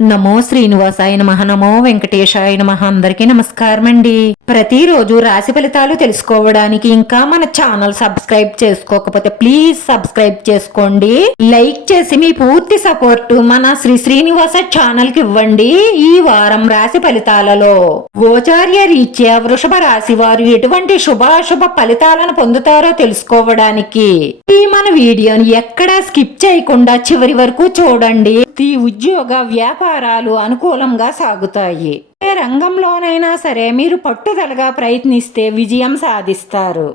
నమో శ్రీనివాసాయ నమః. నమో వెంకటేశాయ నమః. అందరికీ నమస్కారం అండి. ప్రతిరోజు రాశి ఫలితాలు తెలుసుకోవడానికి ఇంకా మన ఛానల్ సబ్స్క్రైబ్ చేసుకోకపోతే ప్లీజ్ సబ్స్క్రైబ్ చేసుకోండి. లైక్ చేసి మీ పూర్తి సపోర్ట్ మన శ్రీనివాస ఛానల్ కి ఇవ్వండి. ఈ వారం రాశి ఫలితాలలో గోచార్య రీత్యా వృషభ రాశి వారు ఎటువంటి శుభాశుభ ఫలితాలను పొందుతారో తెలుసుకోవడానికి ఈ మన వీడియోని ఎక్కడా స్కిప్ చేయకుండా చివరి వరకు చూడండి. ఈ ఉద్యోగ వ్యాపారాలు అనుకూలంగా సాగుతాయి. ఏ రంగంలోనైనా సరే మీరు పట్టుదలగా ప్రయత్నిస్తే విజయం సాధిస్తారు.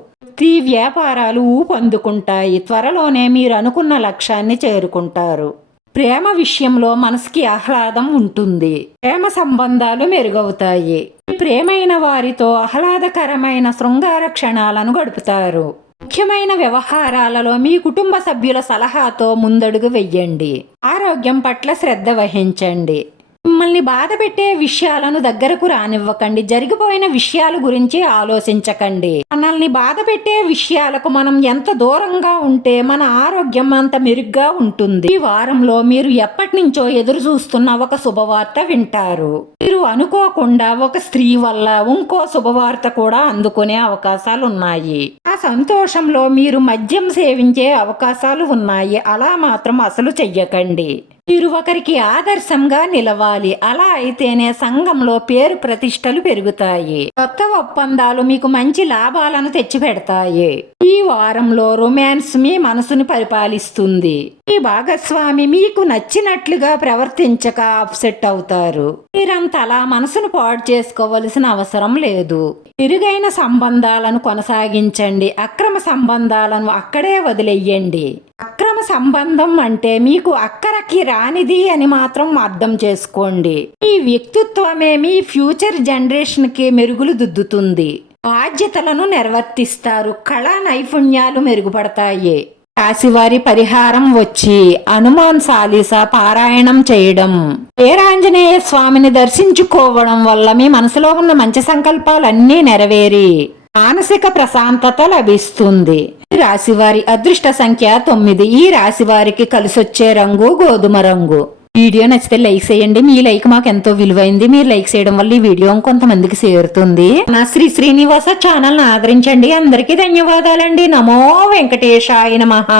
ఈ వ్యాపారాలు ఊపందుకుంటాయి. త్వరలోనే మీరు అనుకున్న లక్ష్యాన్ని చేరుకుంటారు. ప్రేమ విషయంలో మనసుకి ఆహ్లాదం ఉంటుంది. ప్రేమ సంబంధాలు మెరుగవుతాయి. ప్రేమైన వారితో ఆహ్లాదకరమైన శృంగార క్షణాలను గడుపుతారు. ముఖ్యమైన వ్యవహారాలలో మీ కుటుంబ సభ్యుల సలహాతో ముందడుగు వెయ్యండి. ఆరోగ్యం పట్ల శ్రద్ధ వహించండి. మిమ్మల్ని బాధ పెట్టే విషయాలను దగ్గరకు రానివ్వకండి. జరిగిపోయిన విషయాల గురించి ఆలోచించకండి. మనల్ని బాధ పెట్టే విషయాలకు మనం ఎంత దూరంగా ఉంటే మన ఆరోగ్యం అంత మెరుగ్గా ఉంటుంది. ఈ వారంలో మీరు ఎప్పటి నుంచో ఎదురు చూస్తున్న ఒక శుభవార్త వింటారు. మీరు అనుకోకుండా ఒక స్త్రీ వల్ల ఇంకో శుభవార్త కూడా అందుకునే అవకాశాలు ఉన్నాయి. ఆ సంతోషంలో మీరు మద్యం సేవించే అవకాశాలు ఉన్నాయి. అలా మాత్రం అసలు చెయ్యకండి. మీరు ఒకరికి ఆదర్శంగా నిలవాలి. అలా అయితేనే సంఘంలో పేరు ప్రతిష్టలు పెరుగుతాయి. కొత్త ఒప్పందాలు మీకు మంచి లాభాలను తెచ్చిపెడతాయి. ఈ వారంలో రొమాన్స్ మీ మనసును పరిపాలిస్తుంది. ఈ భాగస్వామి మీకు నచ్చినట్లుగా ప్రవర్తించక అప్సెట్ అవుతారు. మీరంతలా మనసును పాడు చేసుకోవలసిన అవసరం లేదు. ఇరుగైన సంబంధాలను కొనసాగించండి. అక్రమ సంబంధాలను అక్కడే వదిలేయండి. అక్రమ సంబంధం అంటే మీకు అక్కరకి రానిది అని మాత్రం అర్థం చేసుకోండి. ఈ వ్యక్తిత్వమే మీ ఫ్యూచర్ జనరేషన్ కి మెరుగులు దిద్దుతుంది. బాధ్యతలను నిర్వర్తిస్తారు. కళా నైపుణ్యాలు మెరుగుపడతాయి. రాశివారి పరిహారం వచ్చి హనుమాన్ చాలీసా పారాయణం చేయడం, వీరాంజనేయ స్వామిని దర్శించుకోవడం వల్ల మీ మనసులో ఉన్న మంచి సంకల్పాలన్నీ నెరవేరి మానసిక ప్రశాంతత లభిస్తుంది. ఈ రాశివారి అదృష్ట సంఖ్య 9. ఈ రాశివారికి కలిసొచ్చే రంగు గోధుమ రంగు. వీడియో నచ్చితే లైక్ చేయండి. మీ లైక్ మాకు ఎంతో విలువైంది. మీరు లైక్ చేయడం వల్ల ఈ వీడియో కొంతమందికి చేరుతుంది. నా శ్రీనివాస ఛానల్ ను ఆదరించండి. అందరికీ ధన్యవాదాలండి. నమో వెంకటేశాయ నమః.